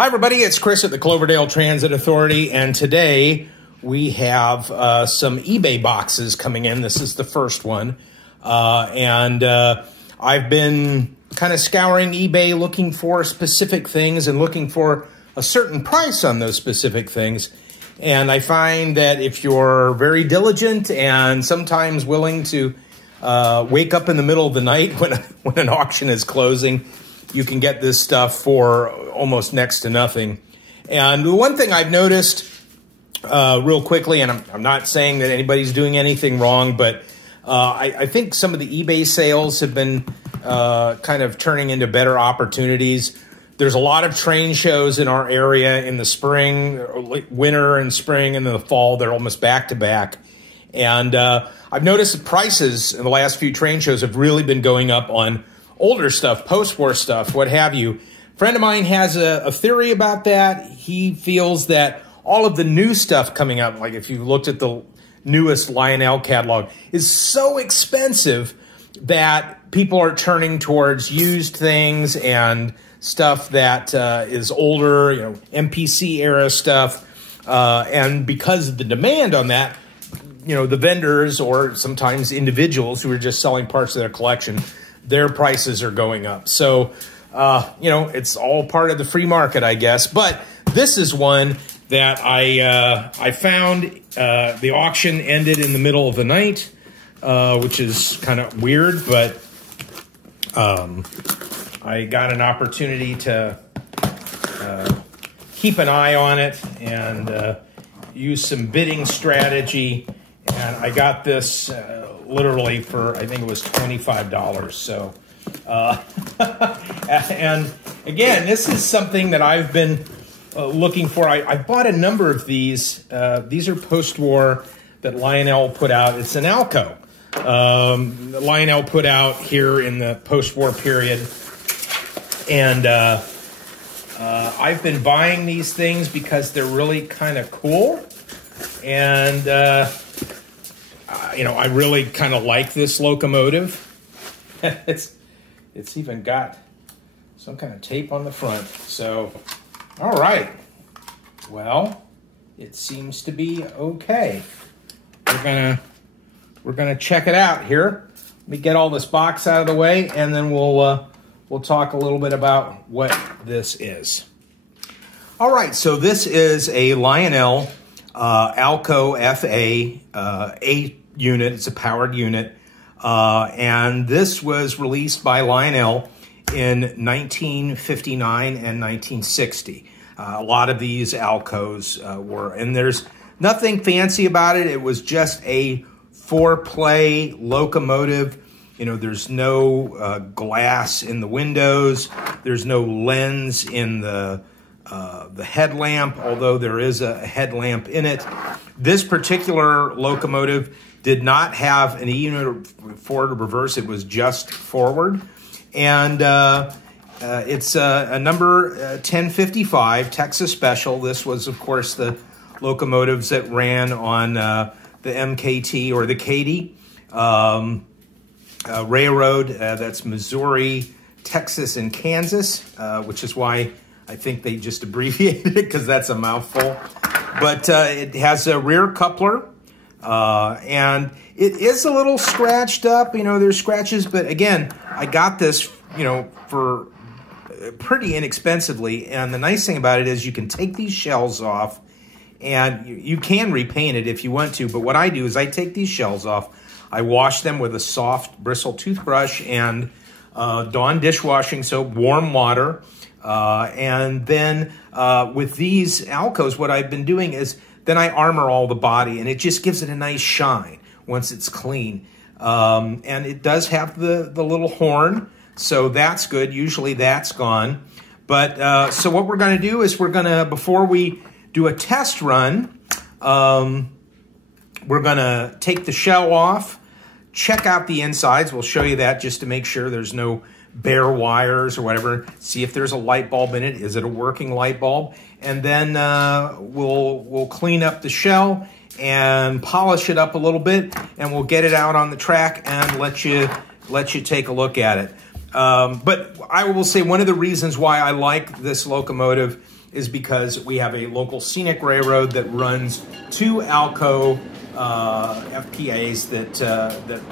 Hi, everybody. It's Chris at the Cloverdale Transit Authority, and today we have some eBay boxes coming in. This is the first one, and I've been kind of scouring eBay looking for specific things and looking for a certain price on those specific things. And I find that if you're very diligent and sometimes willing to wake up in the middle of the night when an auction is closing, you can get this stuff for almost next to nothing. And the one thing I've noticed real quickly, and I'm not saying that anybody's doing anything wrong, but I think some of the eBay sales have been kind of turning into better opportunities. There's a lot of train shows in our area in the spring, winter and spring, and in the fall. They're almost back to back. And I've noticed the prices in the last few train shows have really been going up on older stuff, post-war stuff, what have you. A friend of mine has a theory about that. He feels that all of the new stuff coming up, like if you looked at the newest Lionel catalog, is so expensive that people are turning towards used things and stuff that is older, you know, MPC era stuff. And because of the demand on that, you know, the vendors or sometimes individuals who are just selling parts of their collection, their prices are going up. So, you know, it's all part of the free market, I guess. But this is one that I found. The auction ended in the middle of the night, which is kind of weird, but I got an opportunity to keep an eye on it and use some bidding strategy. And I got this literally for, I think it was $25. So, and again, this is something that I've been looking for. I bought a number of these. These are post-war that Lionel put out. It's an Alco. Lionel put out here in the post-war period. And I've been buying these things because they're really kind of cool. And, you know, I really kind of like this locomotive. It's even got some kind of tape on the front. So, all right. Well, it seems to be okay. We're gonna check it out here. Let me get all this box out of the way, and then we'll talk a little bit about what this is. All right, so this is a Lionel Alco FA 8 unit. It's a powered unit. And this was released by Lionel in 1959 and 1960. A lot of these Alcos were, and there's nothing fancy about it. It was just a 4-play locomotive. You know, there's no glass in the windows. There's no lens in the headlamp, although there is a headlamp in it. This particular locomotive did not have an E-unit forward or reverse. It was just forward. And it's a number 1055 Texas Special. This was, of course, the locomotives that ran on the MKT or the Katy Railroad. That's Missouri, Texas, and Kansas, which is why I think they just abbreviated it because that's a mouthful. But it has a rear coupler, and it is a little scratched up. You know, there's scratches, but again, I got this, you know, for pretty inexpensively. And the nice thing about it is you can take these shells off, and you can repaint it if you want to. But what I do is I take these shells off, I wash them with a soft bristle toothbrush and Dawn dishwashing soap, warm water. And then with these Alcos, what I've been doing is then I armor all the body, and it just gives it a nice shine once it's clean. And it does have the little horn, so that's good. Usually that's gone. But so what we're going to do is we're going to, before we do a test run, we're going to take the shell off, check out the insides. We'll show you that just to make sure there's no bare wires or whatever. See if there's a light bulb in it. Is it a working light bulb? And then we'll clean up the shell and polish it up a little bit, and we'll get it out on the track and let you take a look at it. But I will say one of the reasons why I like this locomotive is because we have a local scenic railroad that runs 2 Alco FPAs that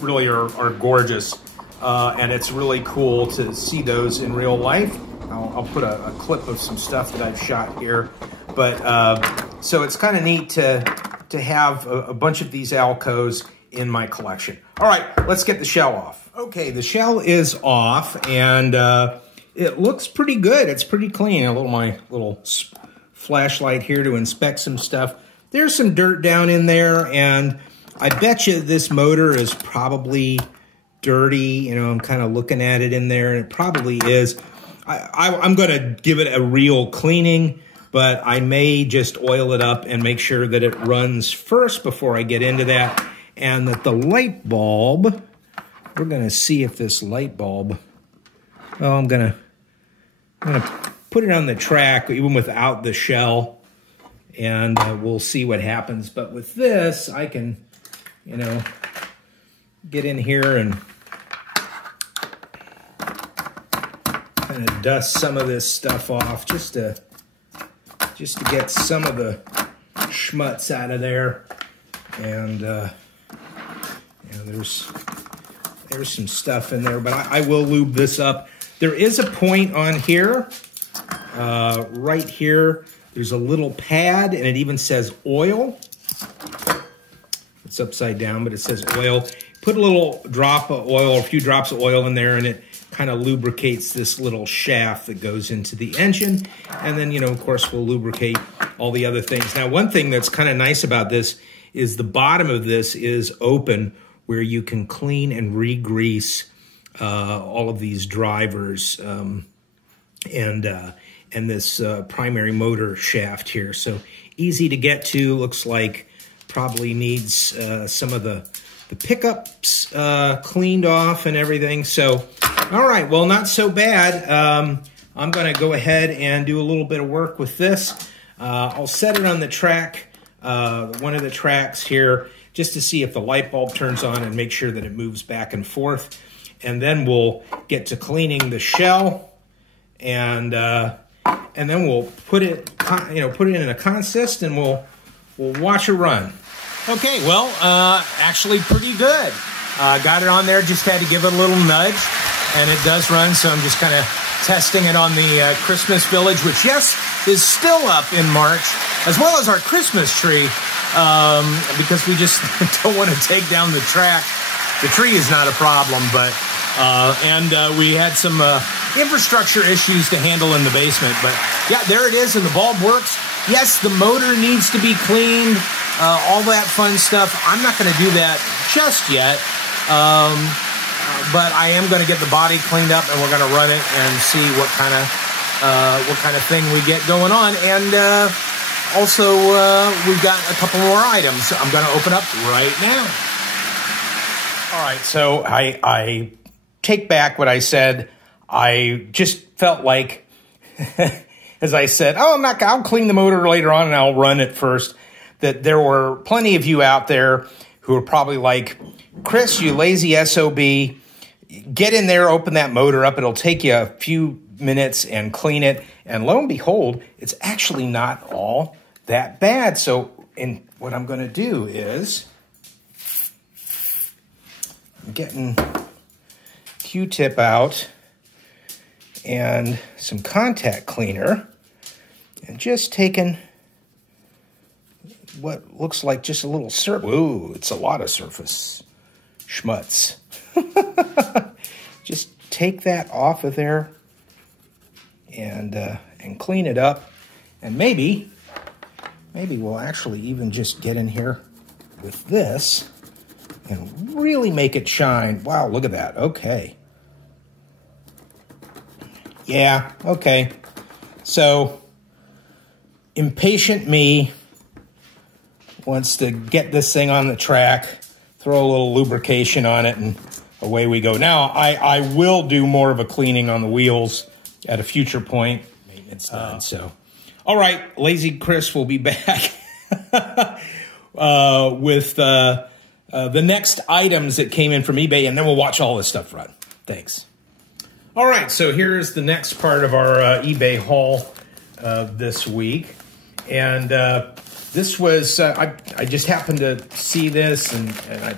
really are gorgeous. And it's really cool to see those in real life. I'll put a clip of some stuff that I've shot here. But so it's kind of neat to have a bunch of these Alcos in my collection. All right, let's get the shell off. Okay, the shell is off, and it looks pretty good. It's pretty clean. My little flashlight here to inspect some stuff. There's some dirt down in there, and I bet you this motor is probably dirty. You know, I'm kind of looking at it in there, and it probably is. I'm going to give it a real cleaning, but I may just oil it up and make sure that it runs first before I get into that, and that the light bulb, we're going to see if this light bulb, oh, I'm going to put it on the track even without the shell, and we'll see what happens. But with this, I can, you know, get in here and kind of dust some of this stuff off just to get some of the schmutz out of there. And you know, there's some stuff in there, but I will lube this up. There is a point on here, right here. There's a little pad, and it even says oil. It's upside down, but it says oil. Put a little drop of oil, or a few drops of oil in there, and it kind of lubricates this little shaft that goes into the engine. And then, you know, of course, we'll lubricate all the other things. Now, one thing that's kind of nice about this is the bottom of this is open, where you can clean and re-grease all of these drivers and this primary motor shaft here. So easy to get to. Looks like probably needs some of the pickups cleaned off and everything. So, all right, well, not so bad. I'm going to go ahead and do a little bit of work with this. I'll set it on the track, one of the tracks here, just to see if the light bulb turns on and make sure that it moves back and forth. And then we'll get to cleaning the shell, and then we'll put it in a consist, and we'll watch it run. Okay, well, actually pretty good. Got it on there, just had to give it a little nudge, and it does run. So I'm just kind of testing it on the Christmas Village, which, yes, is still up in March, as well as our Christmas tree. Because we just don't want to take down the track. The tree is not a problem, but we had some infrastructure issues to handle in the basement. But yeah, there it is, and the bulb works. Yes, the motor needs to be cleaned, all that fun stuff. I'm not going to do that just yet, but I am going to get the body cleaned up, and we're going to run it and see what kind of thing we get going on. And also, we've got a couple more items I'm going to open up right now. All right, so I take back what I said. I just felt like, as I said, I'll clean the motor later on and I'll run it first. That there were plenty of you out there who are probably like, Chris, you lazy SOB, get in there, open that motor up. It'll take you a few minutes and clean it. And lo and behold, it's actually not all that bad. So what I'm going to do is, I'm getting Q-tip out and some contact cleaner, and just taking what looks like just a little surface. Ooh, it's a lot of surface schmutz. Just take that off of there and clean it up, and maybe we'll actually even just get in here with this and really make it shine. Wow, look at that. Okay. Yeah, okay. So, impatient me wants to get this thing on the track, throw a little lubrication on it, and away we go. Now, I will do more of a cleaning on the wheels at a future point. Maintenance done, so. All right, Lazy Chris will be back with the next items that came in from eBay, and then we'll watch all this stuff run. Thanks. All right, so here's the next part of our eBay haul. this week. And this was, I just happened to see this, and I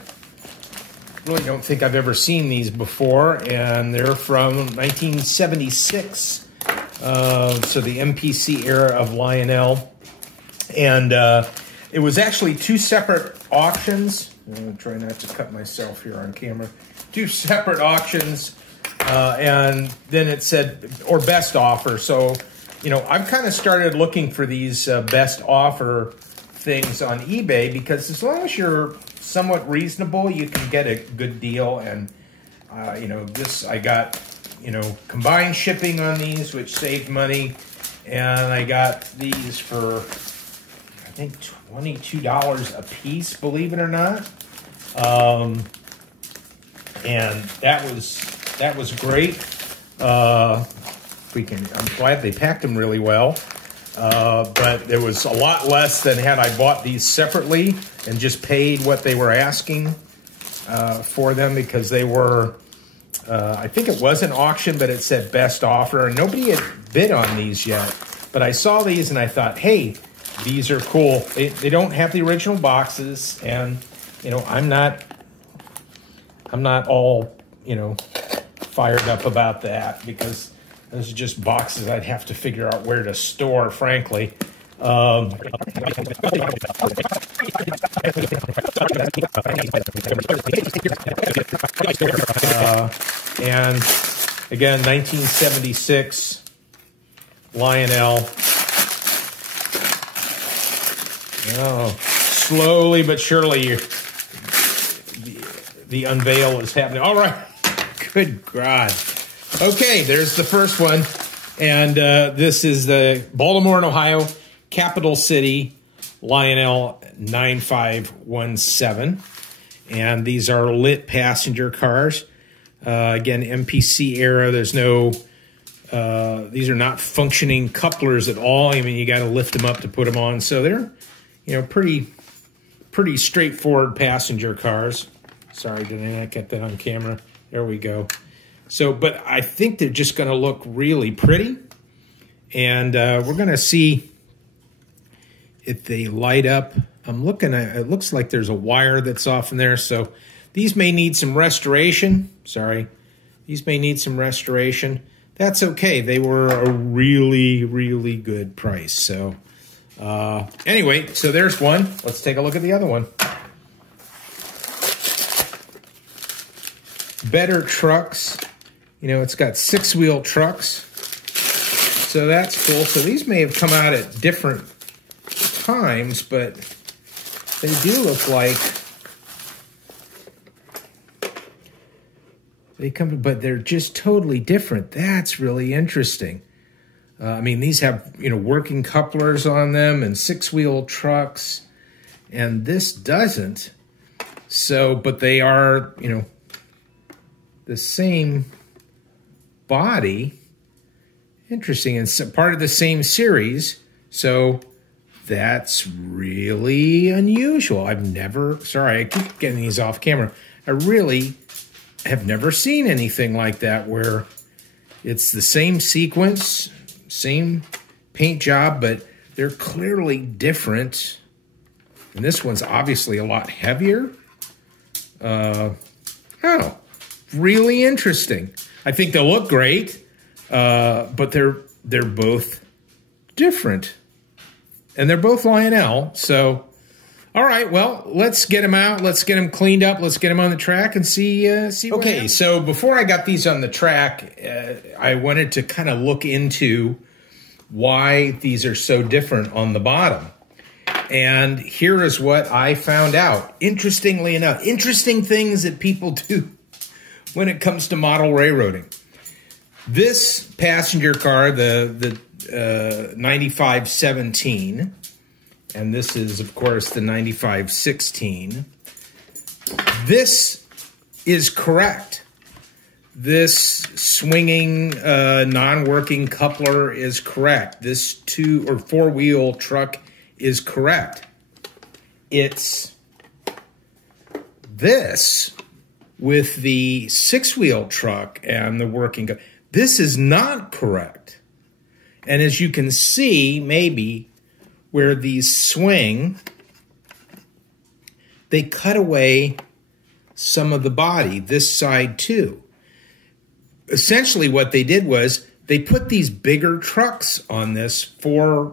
really don't think I've ever seen these before. And they're from 1976, so the MPC era of Lionel. And it was actually two separate auctions. I'm going to try not to cut myself here on camera. Two separate auctions, and then it said, or best offer. So, you know, I've kind of started looking for these best offer things on eBay, because as long as you're somewhat reasonable, you can get a good deal. And, you know, this, I got, you know, combined shipping on these, which saved money. And I got these for, I think, $22 a piece, believe it or not. And that was great. I'm glad they packed them really well. But there was a lot less than had I bought these separately and just paid what they were asking for them, because they were, I think it was an auction, but it said best offer, and nobody had bid on these yet. But I saw these and I thought, hey, these are cool. They don't have the original boxes, and, you know, I'm not all, you know, fired up about that, because those are just boxes I'd have to figure out where to store, frankly. And again, 1976 Lionel. Oh, slowly but surely the unveil is happening. All right. Good God. Okay, there's the first one. And this is the Baltimore and Ohio Capital City Lionel 9517. And these are lit passenger cars. Again, MPC era. There's no, these are not functioning couplers at all. I mean, you got to lift them up to put them on. So they're, you know, pretty straightforward passenger cars. Sorry, did I not get that on camera? There we go. So, but I think they're just going to look really pretty. And we're going to see if they light up. I'm looking at, it looks like there's a wire that's off in there. So these may need some restoration. Sorry. These may need some restoration. That's okay. They were a really, really good price. So anyway, so there's one. Let's take a look at the other one. Better Trucks. You know, it's got 6-wheel trucks. So that's cool. So these may have come out at different times, but they do look like they come, but they're just totally different. That's really interesting. I mean, these have, you know, working couplers on them and 6-wheel trucks, and this doesn't. So, but they are, you know, the same body. Interesting. And so part of the same series. So that's really unusual. I've never, sorry, I keep getting these off camera. I really have never seen anything like that, where it's the same sequence, same paint job, but they're clearly different. And this one's obviously a lot heavier. Oh, really interesting. I think they'll look great, but they're both different. And they're both Lionel. So, all right, well, let's get them out. Let's get them cleaned up. Let's get them on the track and see what happens. So before I got these on the track, I wanted to kind of look into why these are so different on the bottom. And here is what I found out. Interestingly enough, interesting things that people do when it comes to model railroading. This passenger car, the 9517, and this is, of course, the 9516. This is correct. This swinging, non-working coupler is correct. This 2- or 4-wheel truck is correct. It's this with the 6-wheel truck and the working. This is not correct. And as you can see, maybe where these swing, they cut away some of the body, this side too. Essentially what they did was they put these bigger trucks on this for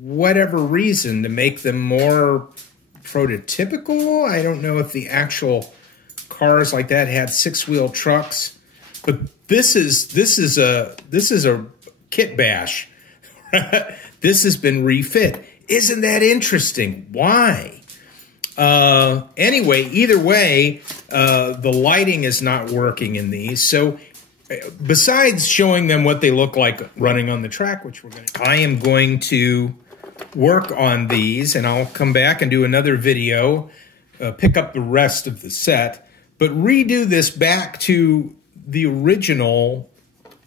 whatever reason, to make them more prototypical. I don't know if the actual cars like that had 6-wheel trucks, but this is a kit bash. This has been refit. Isn't that interesting? Why? Anyway, either way, the lighting is not working in these. So besides showing them what they look like running on the track, which I am going to work on these, and I'll come back and do another video, pick up the rest of the set, but redo this back to the original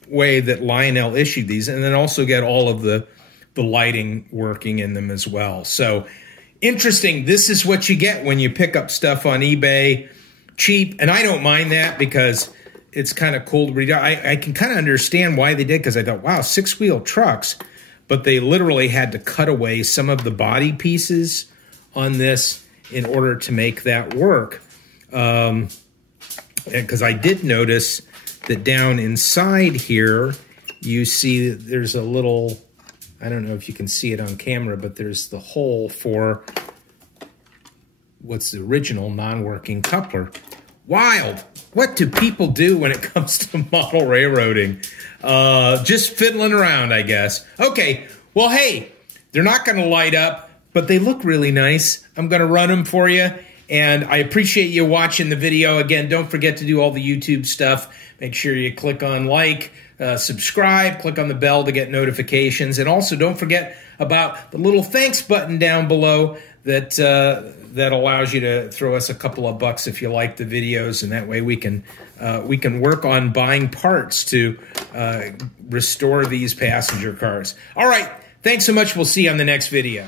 way that Lionel issued these, and then also get all of the lighting working in them as well. So interesting. This is what you get when you pick up stuff on eBay cheap, and I don't mind that because it's kind of cool to read. I can kind of understand why they did, because I thought, wow, 6-wheel trucks, but they literally had to cut away some of the body pieces on this in order to make that work. Because I did notice that down inside here, you see there's a little, I don't know if you can see it on camera, but there's the hole for what's the original non-working coupler. Wild. What do people do when it comes to model railroading? Just fiddling around, I guess. Okay, well, hey, they're not going to light up, but they look really nice. I'm going to run them for you, and I appreciate you watching the video. Again, don't forget to do all the YouTube stuff. Make sure you click on like, subscribe, click on the bell to get notifications, and also don't forget about the little thanks button down below that that allows you to throw us a couple of bucks if you like the videos, and that way we can work on buying parts to restore these passenger cars. All right, thanks so much. We'll see you on the next video.